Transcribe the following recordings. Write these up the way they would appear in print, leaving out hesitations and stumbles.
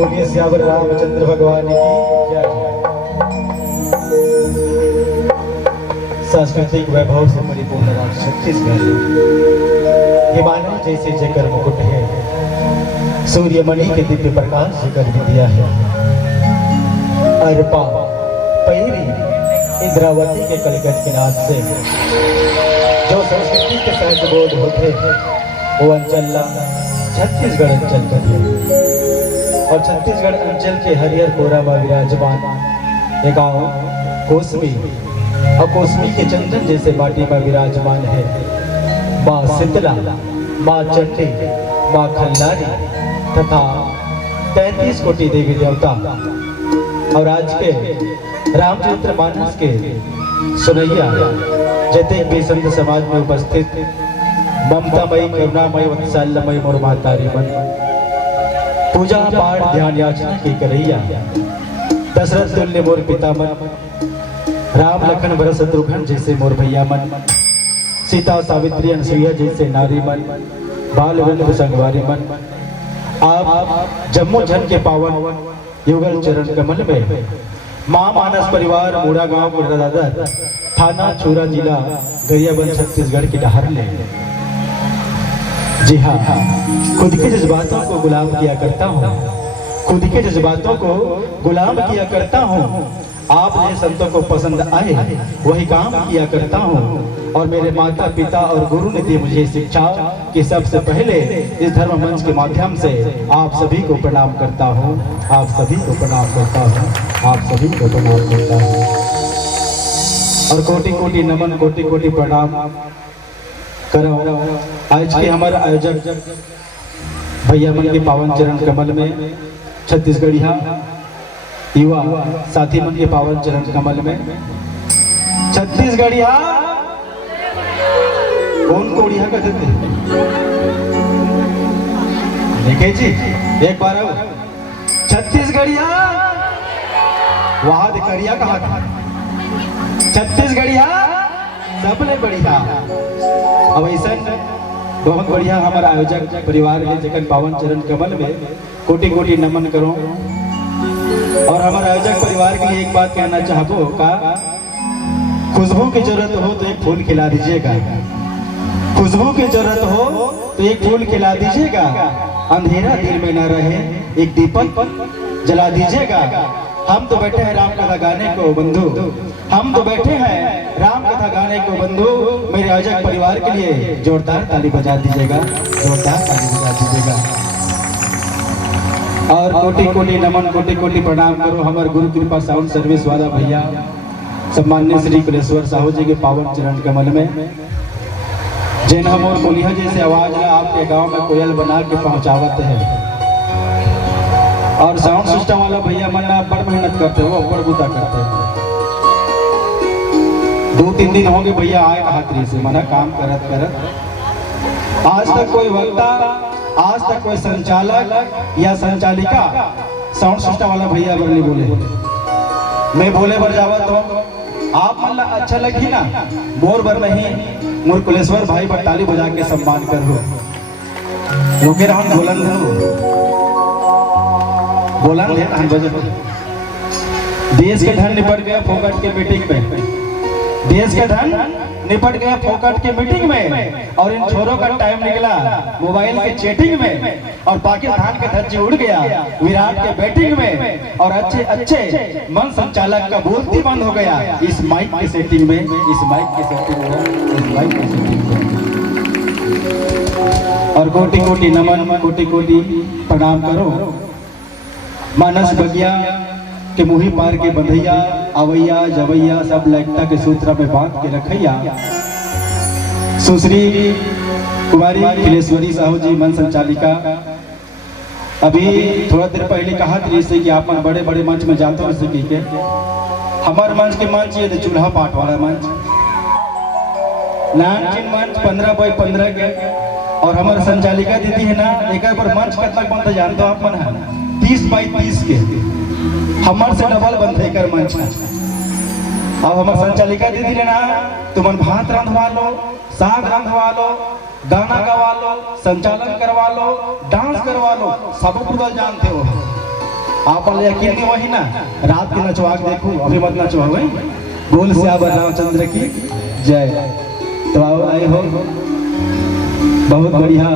बोलिए श्यावर रामचंद्र भगवान की जय। सांस्कृतिक वैभव से परिपूर्ण राज्य छत्तीसगढ़ हिमालय जैसे जकर मुकुट है, सूर्यमणि के दिव्य प्रकाश जकर विद्या है। अर्पा पैरी इंद्रावती के कलिकट के नाद से जो संस्कृति के सहज बोध होते वो अंचल छत्तीसगढ़ अंचल करिए। और छत्तीसगढ़ अंचल के हरियर कोरा में विराजमान ये गाँव कोसमी और कोसमी के चंदन जैसे माटी में विराजमान है माँ शीतला, माँ चंडी, माँ खल्लारी तथा 33 कोटि देवी देवता। और आज के रामचरितमानस के सुनैया जैसे भी संत समाज में उपस्थित ममतामयी करुणामयी वत्सल्यमयी मोर महतारी मन पूजा पाठ ध्यान याचना की करैया दशरथ तुल्य मोर पिता मन, राम लखन भरत शत्रुघ्न जैसे मोर भैया मन, सीता सावित्री अनसुईया जैसे नारी मन, बाल विंध्य संगवारी मन। आप जम्मू झन के पावन युगल चरण कमल में मां मानस परिवार मूड़ा गांव मुर्रा दादर थाना चूरा जिला गरियाबंद छत्तीसगढ़ की डहर ले। जी हाँ, खुद के जज्बातों को गुलाम किया करता हूँ, खुद के जज्बातों को गुलाम किया करता हूँ। आपने संतों को पसंद आए वही काम किया करता हूँ। और मेरे माता पिता और गुरु ने दी मुझे शिक्षा कि सबसे पहले इस धर्म मंच के माध्यम से आप सभी को प्रणाम करता हूँ, आप सभी को प्रणाम करता हूँ, आप सभी को प्रणाम करता हूँ। और कोटि कोटि नमन, कोटि कोटि प्रणाम करो आज के हमारे आयोजक भैया मन के पावन चरण कमल में, छत्तीसगढ़िया युवा साथी मन के पावन चरण कमल में। छत्तीसगढ़िया कौन को उड़िया कहते थे? देखे जी एक बार आओ छत्तीसगढ़िया वहां करिया कहा था छत्तीसगढ़िया सबले बढ़िया। अब ऐसा बहुत बढ़िया हमारा आयोजक परिवार है जगन पावन चरण कमल में कोटि कोटि नमन करो। और हमारे आयोजक परिवार के लिए एक बात कहना चाहबो का, खुशबू की जरूरत हो तो एक फूल खिला दीजिएगा, खुशबू की जरूरत हो तो एक फूल खिला दीजिएगा, अंधेरा दिल में न रहे एक दीपक जला दीजिएगा। हम तो बैठे हैं राम कथा गाने को बंधु, हम तो बैठे हैं राम कथा गाने को बंधु। मेरे आयोजक परिवार के लिए जोरदार ताली बजा दीजिएगा, जोरदार ताली बजा दीजिएगा। और कोटि कोटि नमन, कोटि कोटि प्रणाम करो हमारे गुरु कृपा साउंड सर्विस वाला भैया सम्मान्य श्री कुलेश्वर साहू जी के पावन चरण कमल में जिन हम और कोलिया जैसे आवाज आपके गांव में कोयल बना के पहुंचावत है। और साउंड सिस्टम वाला भैया मन बड़ मेहनत करते हो, बड़ बुता करते हैं। 2-3 दिन हो गए भैया आए हाथरी से मना काम करत करत। आज तक कोई वक्ता, आज तक कोई संचालक या संचालिका साउंड सिस्टम वाला भैया बर नहीं बोले। मैं बोले बर जावत तो आप मन अच्छा लगी ना, मोर बर नहीं मोर कुलेश्वर भाई पर ताली बजा के सम्मान करो। रुके रहन बुलंद हो, बुलंद है हम बजे। देश के धन निपट गया फोकट के मीटिंग में, देश का धन निपट गया फोकट के मीटिंग में। और इन छोरों का टाइम निकला मोबाइल के चैटिंग में। और पाकिस्तान के धज्जी उड़ गया विराट के बैटिंग में। और अच्छे अच्छे मन संचालक का बोलती बंद हो गया इस माइक के सेटिंग में, इस माइक के सेटिंग में, इस माइक के सेटिंग में। और कोटि कोटि नमन, कोटि कोटि प्रणाम करो मानस बगिया के मुही पार के बंधैया, अवैया जवैया सब लैकता के सूत्र में बांध के रखैया। सुश्री कुमारी खिलेश्वरी साहू जी मन संचालिका अभी थोड़ा देर पहले कहा थी कि आप बड़े बड़े मंच में जाते हो की के हमारे मंच के मंच ये चूल्हा पाठ वाला मंच, नानकिन मंच 15x15 के। और हमारे संचालिका दीदी है ना एक बार मंच कतक बनता जानते हो आप मन है 30x30 के, हमारे से डबल बनते कर मंच। अब हमारे संचालिका दीदी लेना तुमन भात रंधवा लो, साग रंधवा लो, गाना गवा लो, संचालन करवा लो, डांस करवा लो, सब कुछ जानते हो। आप यकीन नहीं वही ना रात के नचवा के देखूं अभी मत नचवावे बोल सियावर रामचंद्र की जय। तो आए हो बहुत बढ़िया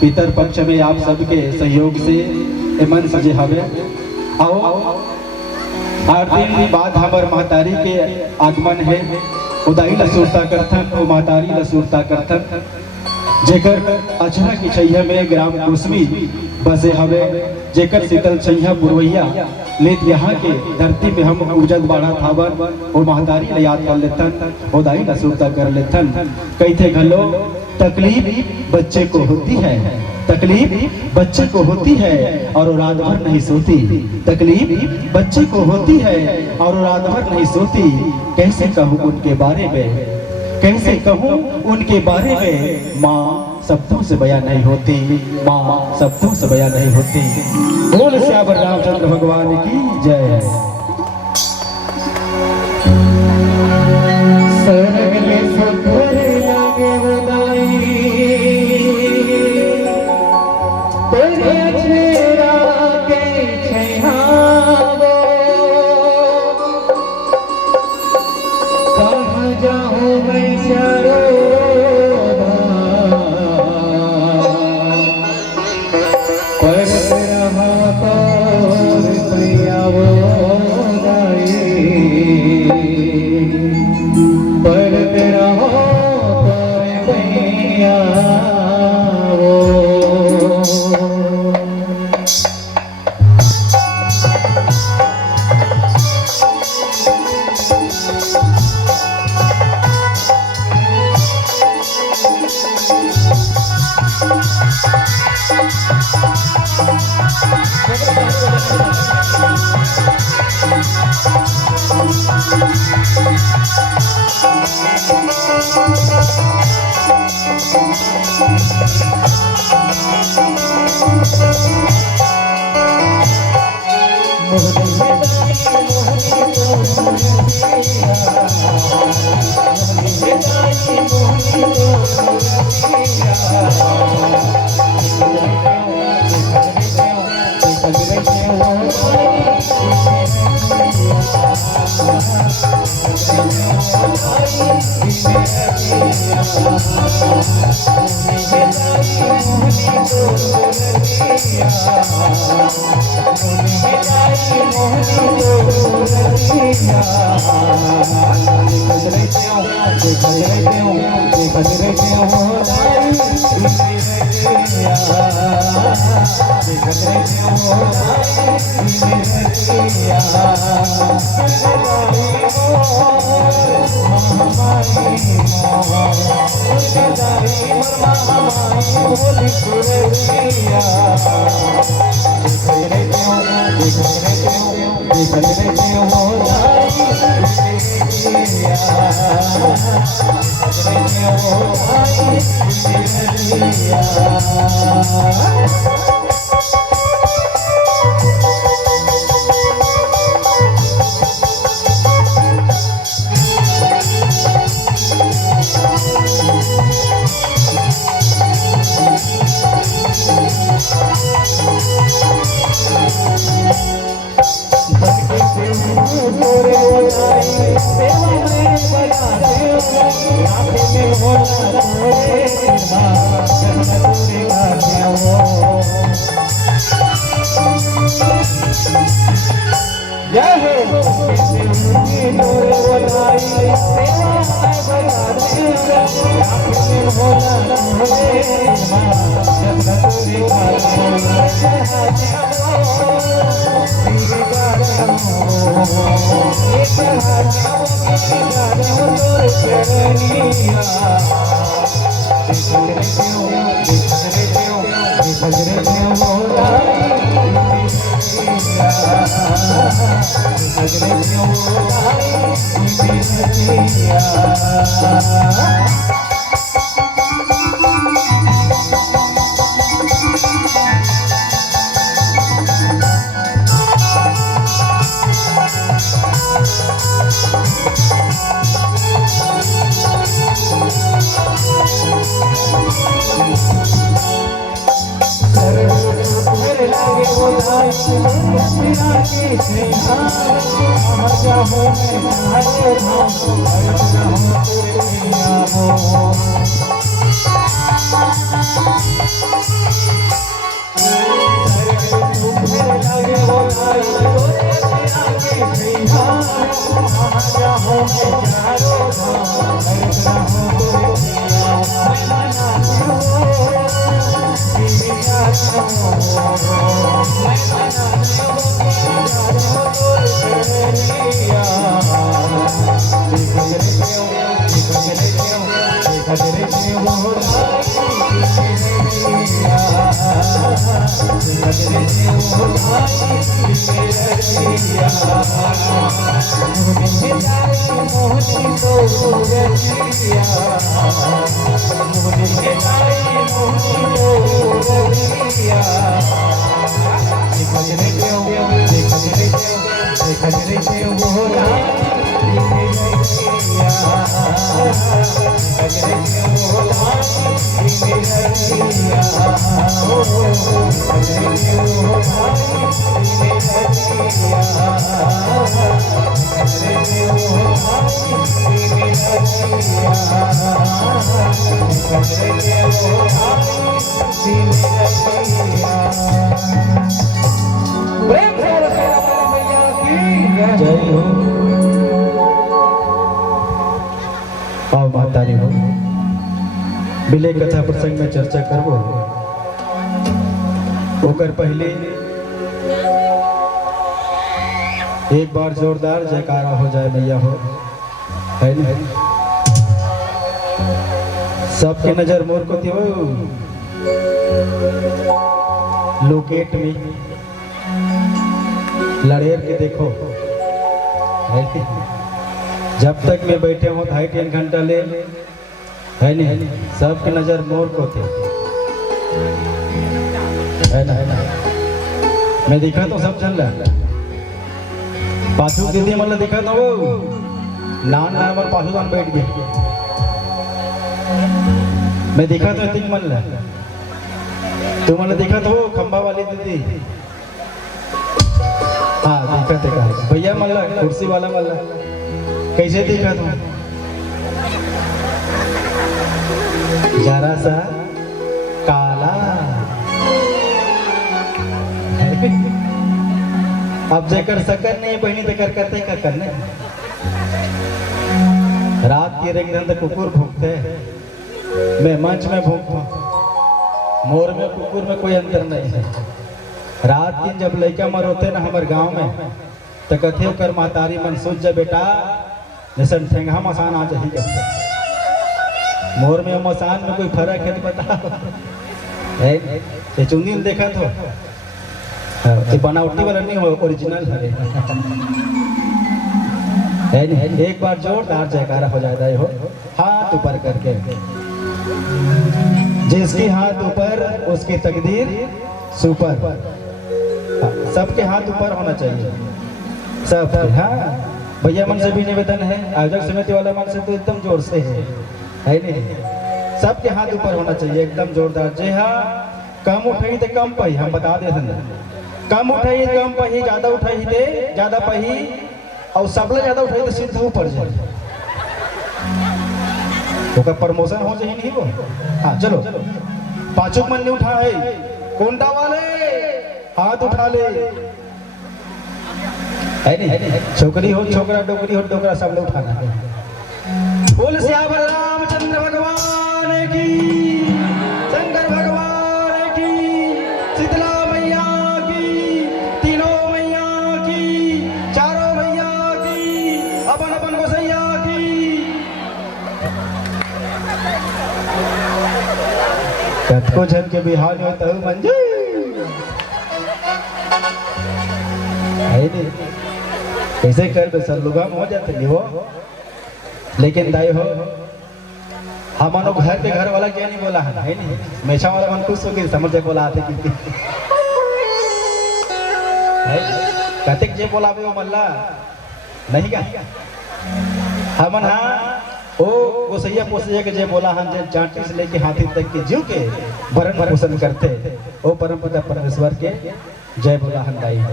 पितर पक्ष में आप सबके सहयोग से मन सजे हवे आओ 8 दिन बाद हमार महतारी के आगमन है उदाई लसूरता करथन ओ महतारी लसूरता करथन जेकर अछरा की छैया में ग्राम कुसमी बसे हवे जेकर शीतल छैया पुरवैया लेत यहाँ के धरती में हम उजत बाढ़ा थावन ओ महतारी ले याद कर लेथन उदाई लसूरता कर लेथन कहते घलो तकलीफ बच्चे को होती है तकलीफ बच्चे को होती है और वो रात भर नहीं सोती तकलीफ बच्चे को होती है और वो रात भर नहीं सोती कैसे कहूँ उनके बारे में कैसे कहूँ उनके बारे में माँ शब्दों से बयां नहीं होती माँ शब्दों से बयां नहीं होती। बोल सियावर रामचंद्र भगवान की जय। जय हो। आओ मातारी हो बिले कथा प्रसंग में चर्चा करबो। ओकर पहले एक बार जोरदार जयकारा हो जाए मैया हो, है नहीं? सबके नजर मोर को थी हो लोकेट में लड़ेर के देखो, जब तक मैं बैठे हूँ 2.5-3 घंटा ले, है नहीं? सबके नजर मोर को थे, है ना? मैं दिखा तो सब चल रहा पाछू दीदी मतलब दिखा तो वो नान नान पाछू दान बैठ गए। मैं दिखा तो इतनी मन ला तू मतलब दिखा तो वो खंबा वाली दीदी, हाँ दिखा भैया मल्ला कुर्सी वाला मल्ला कैसे दिखा तुम? जरा सा काला। अब जेकर सकन नहीं बहनी देकर करते का करने। रात के रेंग अंदर कुकुर भूखते, मैं मंच में भूखता, मोर में कुकुर में कोई अंतर नहीं है। रात दिन जब लड़का मरोते ना हमारे गांव में तो कथे कर मातारी मन सोच जा बेटा जैसे ठेंगा मसान आ जाए। मोर में मसान में कोई फर्क है तो बता। ये चुन्नी देखा तो ये बनावटी वाला नहीं हो, ओरिजिनल है। एक बार जोरदार जयकारा हो जाता है हो, हाथ ऊपर करके। जिसकी हाथ ऊपर उसकी तकदीर सुपर। सबके हाथ ऊपर होना चाहिए, सब। हाँ भैया मन से भी निवेदन है, आयोजक समिति वाला मन से तो एकदम जोर से है नहीं? सबके हाथ ऊपर होना चाहिए एकदम जोरदार। जी हाँ, कम उठाई तो कम पही, हम बता दे कम उठाई कम पही, ज्यादा उठाई थे ज्यादा पही, और सबले ज्यादा उठाई तो सीधा ऊपर जाए तो प्रमोशन हो जाए नहीं वो। हाँ चलो, पांचों मन नहीं उठा है, कोंडा वाले हाथ उठा ले, है नहीं? छोकरी हो छोकरा, डोकरी हो डोकरा, सब लोग उठाना है। बोल श्याम रामचंद्र भगवान की, शंकर भगवान की, शीतला मैया की, तीनों मैया की, चारों मैया की, अपन अपन गोसैया की। कतको जन के बिहार में होता हूँ मंजू, है नहीं? ऐसे कर सर लोग हो जाते नहीं हो, लेकिन दाई हो हमारो घर के घर वाला क्या नहीं बोला है नहीं? हमेशा वाला मन खुश हो गई समझ बोला आते कि कतिक जे बोला वो मल्ला नहीं का हमन। हाँ ओ गोसैया पोसैया के जे बोला हम जे जांटी से लेके हाथी तक के जीव के भरण पोषण करते, ओ परम पिता परमेश्वर के जय बोला हंदाई हो।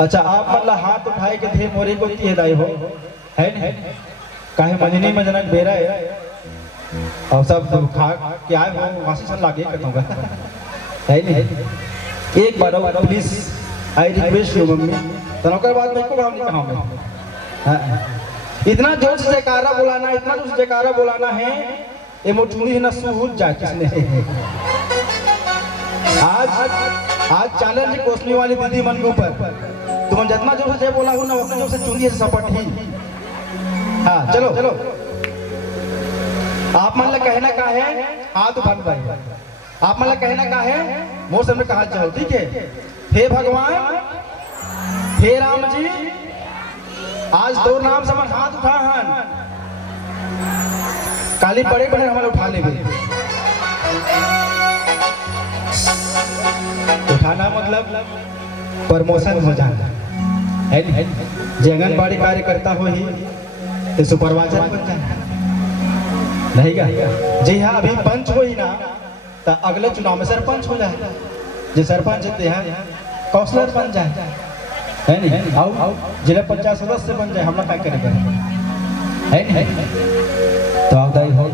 अच्छा आप मतलब हाथ उठाए के थे मोरे को तिहे दाई हो है नहीं काहे मजनी में जनक बेरा है और सब खा के आए हो वासी सन लागे कहूँगा है नहीं। एक बार please I request you mummy तनोकर बाद मैं को भाव नहीं कहा मैं इतना जोर से जयकारा बुलाना इतना जोर से जयकारा बुलाना है ये मोटूरी है ना सूझ जाए किसने आज चैलेंज कोसने वाली दीदी मन के ऊपर तुम जितना जोर से जय बोला हूँ ना उतना जोर से चूड़ी से सपट ही। हाँ चलो चलो आप मन लग कहना का है हाथ उठा भाई आप मन लग कहना का है मोर सामने कहा जाओ ठीक है। हे भगवान हे राम जी आज दो नाम समझ हाथ उठा हन काली बड़े बड़े हमारे उठा ले उठाना मतलब प्रमोशन हो जाना है जे आंगनबाड़ी कार्यकर्ता हो ही तो सुपरवाइजर बन जाना नहीं का जी हाँ अभी पंच हो ही ना तो अगले चुनाव में सरपंच हो जाए जो सरपंच होते हैं काउंसलर बन जाए है नहीं आओ जिला पंचायत सदस्य बन जाए हम लोग क्या करेंगे है नहीं तो आप दाई हो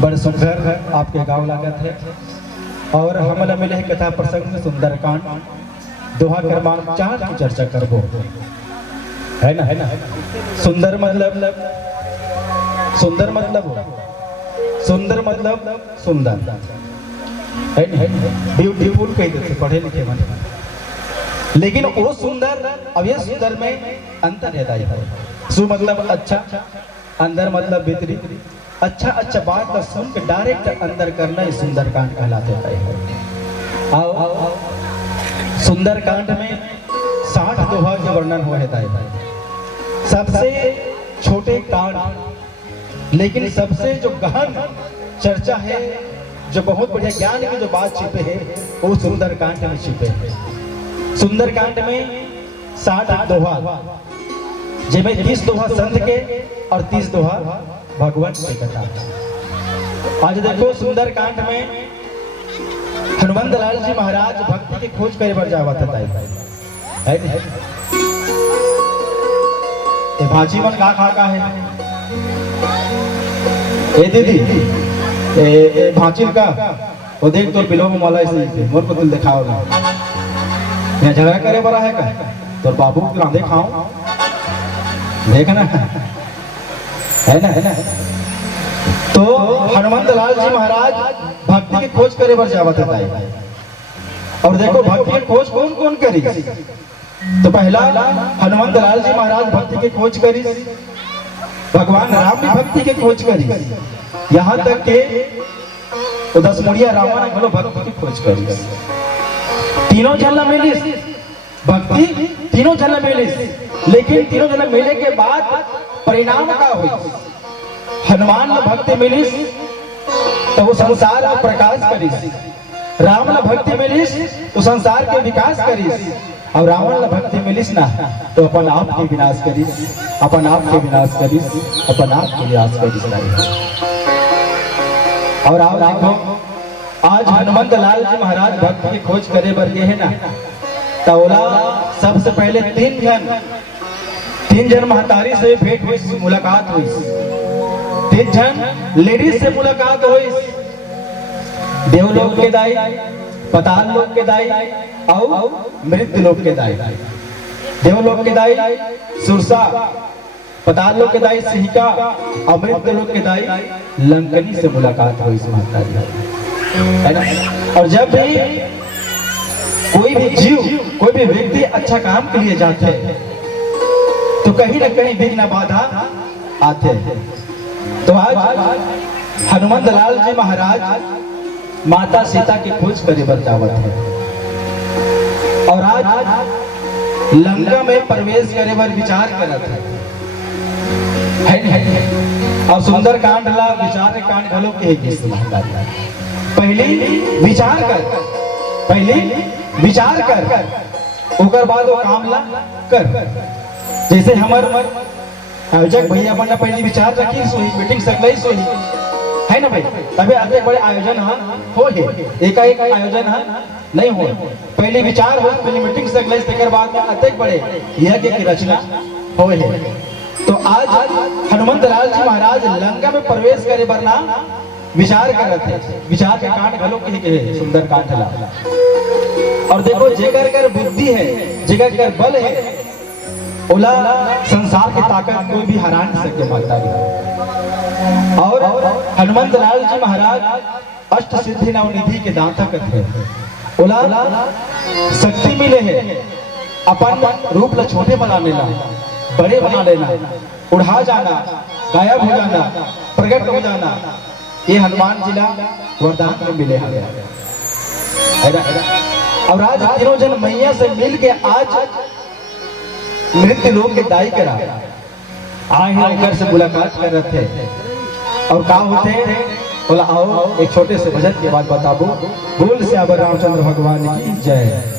बड़े सुंदर आपके गांव लागत है और हम लोग मिले कथा प्रसंग में सुंदरकांड दोहा क्रमांक 4 की चर्चा करबो है ना सुंदर मतलब सुंदर सुंदर है ब्यूटीफुल कह देते पढ़े लिखे मन लेकिन वो सुंदर अब ये सुंदर में अंतर रहता है सु मतलब अच्छा अंदर मतलब भीतरी अच्छा अच्छा बात का सुन के डायरेक्ट अंदर करना ही सुंदरकांड कहलाते है। आओ सुंदरकांड में 60 दोहा के वर्णन हुआ है सबसे छोटे कांड लेकिन सबसे जो गहन चर्चा है जो बहुत बढ़िया ज्ञान की जो बात छिपे है वो सुंदरकांड में छिपे है। सुंदरकांड में 60 दोहा जिसमें 30 दोहा संत के और 30 दोहा भगवान के कथा। आज देखो सुंदरकांड में हनुमंत लाल जी महाराज भक्ति की खोज करे बर जावत है भाजी मन का है ए दीदी ए भांचिल का वो देख तो बिलो में मला ऐसे मोर को दिल दिखाओ ना यहाँ झगड़ा करे बड़ा है का तो बाबू को रांधे खाओ देखना है ना तो हनुमंत लाल जी महाराज भक्ति की खोज करे बर जावत है और देखो भक्ति की खोज कौन कौन करी तो पहला हनुमंत लाल जी महाराज भक्ति की खोज करी भगवान राम भी भक्ति की खोज करी यहाँ तक के तो 10 मुड़िया रावण ने बोलो भक्ति की खोज करी तीनों जन मिली भक्ति तीनों जन मिली लेकिन तीनों जन मिले के बाद परिणाम का हुई हनुमान ने भक्ति मिली तो वो संसार में प्रकाश करी राम ने भक्ति मिली तो संसार के विकास करी और रावण ने भक्ति मिलिस ना तो अपन आप के विनाश करिस अपन आप के विनाश करिस अपन आप के विनाश करिस और आप देखो आज हनुमंत लाल जी महाराज भक्ति की खोज करे बर गए है ना तौला सबसे पहले 3 जन महतारी से भेंट हुई मुलाकात हुई 3 जन लेडीज से मुलाकात हुई देवलोक के दाई पताल लोक के दाई और मृत्यु लोक के दाई देवलोक के दाई सुरसा पताल लोक के दाई सिहिका और मृत्यु लोक के दाई लंकनी से मुलाकात हुई इस महतारी है ना। और जब भी कोई भी जीव कोई भी व्यक्ति अच्छा काम के लिए जाते हैं तो कहीं ना कहीं विघ्न बाधा आते हैं। तो आज हनुमंत लाल जी महाराज माता सीता की खोज करे बर जावत है और आज लंका में प्रवेश करे बर विचार करत है और सुंदर कांड ला विचार कांड घलो के पहले विचार कर ओकर बाद वो काम ला कर जैसे हमार आयोजक भैया बना पहले विचार रखी सोई मीटिंग सकलाई सोई है है ना भाई, तबे अनेक बड़े आयोजन हो है, एकाएक आयोजन नहीं हो, पहले विचार हो, पहले मीटिंग से अगले तेकर बाद में अनेक बड़े यज्ञ की रचना हो है। तो आज हनुमंत लाल जी महाराज लंका में प्रवेश करे बरना विचार कर रहे थे, विचार के कांड घलो के सुंदर कांड ला। और देखो जेकर कर बुद्धि है, जेकर कर बल है, ओला संसार की ताकत कोई भी हरा नहीं सके माता है। और हनुमंत लाल जी महाराज अष्ट सिद्धि नवनिधि के दाता थे, ओला शक्ति मिले है अपन रूप ला छोटे बना लेना, बड़े बना लेना, उड़ा जाना, गायब हो जाना, प्रकट हो जाना, ये हनुमान जिला वरदान में मिले हैं। और आज तीनों जन मैया से मिल के आज मृत्यु लोग के दाई करा आए हैं, घर से मुलाकात कर रहे थे। और कहा होते बोला आओ एक छोटे से भजन के बाद बताबो। बोल श्याम रामचंद्र भगवान की जय।